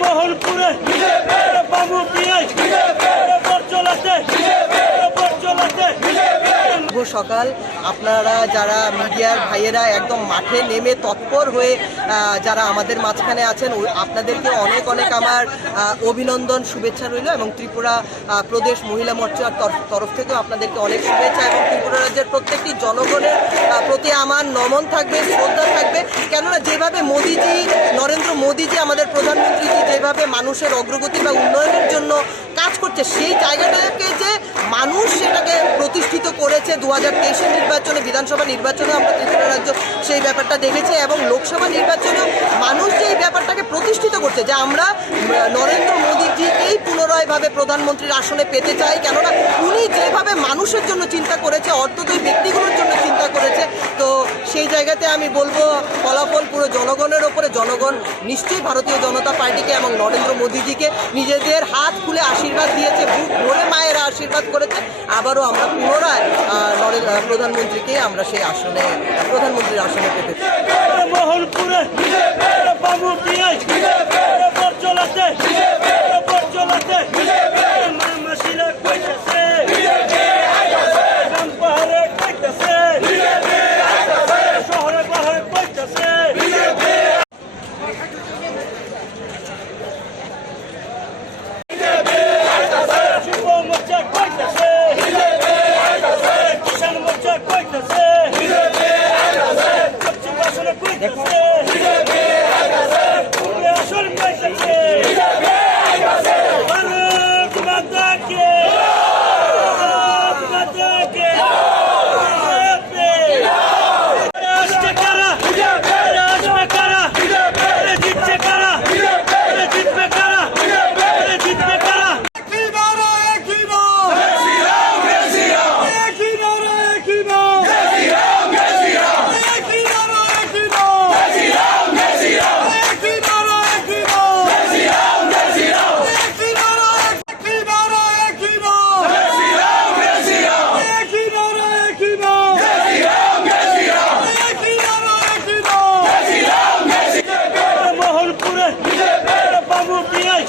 মোহনপুরে বাবু পিয়াজ সকাল আপনারা যারা মিডিয়ার ভাইয়েরা একদম মাঠে নেমে তৎপর হয়ে যারা আমাদের মাঝখানে আছেন আপনাদেরকে অনেক অনেক আমার অভিনন্দন শুভেচ্ছা রইল এবং ত্রিপুরা প্রদেশ মহিলা মোর্চার তরফ থেকেও আপনাদেরকে অনেক শুভেচ্ছা এবং ত্রিপুরা রাজ্যের প্রত্যেকটি জনগণের প্রতি আমার নমন থাকবে, শ্রদ্ধা থাকবে। কেননা যেভাবে মোদিজি, নরেন্দ্র মোদিজি আমাদের প্রধানমন্ত্রীজি যেভাবে মানুষের অগ্রগতি বা উন্নয়নের জন্য কাজ করছে, সেই জায়গাটাকে যে মানুষ সেটাকে প্রতিষ্ঠিত করেছে 2023-এর নির্বাচনে, বিধানসভা নির্বাচনে আমরা ত্রিপুরা রাজ্য সেই ব্যাপারটা দেখেছি এবং লোকসভা নির্বাচনেও মানুষ যে এই ব্যাপারটাকে প্রতিষ্ঠিত করছে যে আমরা নরেন্দ্র মোদীজিকেই পুনরায়ভাবে প্রধানমন্ত্রীর আসনে পেতে চাই। কেননা উনি যেভাবে মানুষের জন্য চিন্তা করেছে, অর্থোদয় ব্যক্তিগুলোর জন্য চিন্তা করেছে, তো সেই জায়গাতে আমি বলবো ফলাফল পুরো জনগণের ওপরে। জনগণ নিশ্চয়ই ভারতীয় জনতা পার্টিকে এবং নরেন্দ্র মোদীজিকে নিজেদের হাত খুলে আশীর্বাদ দিয়েছে, বুক ভরে মায়েরা আশীর্বাদ করেছে। আবারও আমরা পুনরায় প্রধানমন্ত্রীকে আমরা সেই আসনে, প্রধানমন্ত্রীর আসনে পেতে মোহনপুরে বাবু পিয়াজ মাসিরা কইতেছে পাহাড়ে কইতেছে শহরে পাহাড়ে কইতেছে যুব মোর্চা কইতেছে, কিষাণ মোর্চা কইতেছে, বাসনে কইতেছে, আসল কইতেছে ভারত মাতাকে আসছে কারা, আসবে কারা, জিতছে কারা, জিতবে কারা, জিতবে কারা। মোহনপুরে বাবু পিয়াজ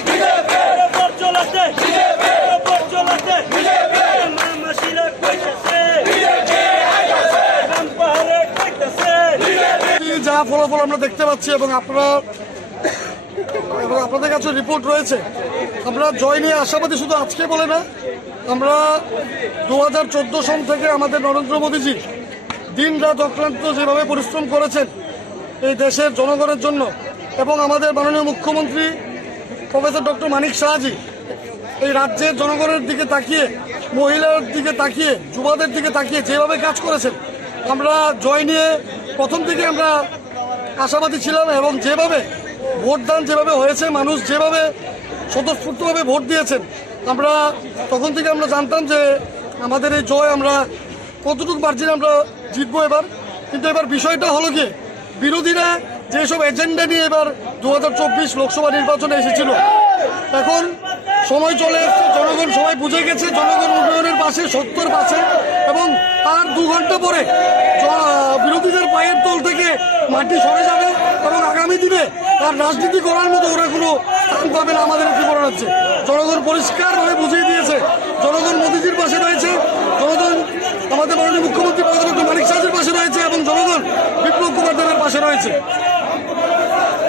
মাসিরা কইতেছে পাহাড়ে কইতেছে। যা ফলাফল আমরা দেখতে পাচ্ছি এবং আপনাদের কাছে রিপোর্ট রয়েছে, আমরা জয় নিয়ে আশাবাদী। শুধু আজকে বলে না, আমরা 2014 সন থেকে আমাদের নরেন্দ্র মোদীজি দিন রাত অক্লান্ত যেভাবে পরিশ্রম করেছেন এই দেশের জনগণের জন্য, এবং আমাদের মাননীয় মুখ্যমন্ত্রী প্রফেসর ডক্টর মানিক সাহাজি এই রাজ্যের জনগণের দিকে তাকিয়ে, মহিলার দিকে তাকিয়ে, যুবাদের দিকে তাকিয়ে যেভাবে কাজ করেছেন, আমরা জয় নিয়ে প্রথম থেকে আমরা আশাবাদী ছিলাম। এবং যেভাবে ভোটদান যেভাবে হয়েছে, মানুষ যেভাবে স্বতঃস্ফূর্তভাবে ভোট দিয়েছেন, আমরা তখন থেকে আমরা জানতাম যে আমাদের এই জয় আমরা কতটুকু মার্জিনে আমরা জিতবো এবার। কিন্তু এবার বিষয়টা হলো কি, বিরোধীরা যেসব এজেন্ডা নিয়ে এবার 2024 লোকসভা নির্বাচনে এসেছিল, এখন সময় চলে এসছে, জনগণ সবাই বুঝে গেছে, জনগণ উন্নয়নের পাশে, সত্যের পাশে, এবং তার 2 ঘন্টা পরে বিরোধীদের পায়ের তল থেকে মাটি সরে যাবে এবং আগামী দিনে তার রাজনীতি করার মতো ওরা কোনো স্থান পাবে না আমাদের ত্রিপুরা রাজ্যে। জনগণ পরিষ্কারভাবে বুঝিয়ে দিয়েছে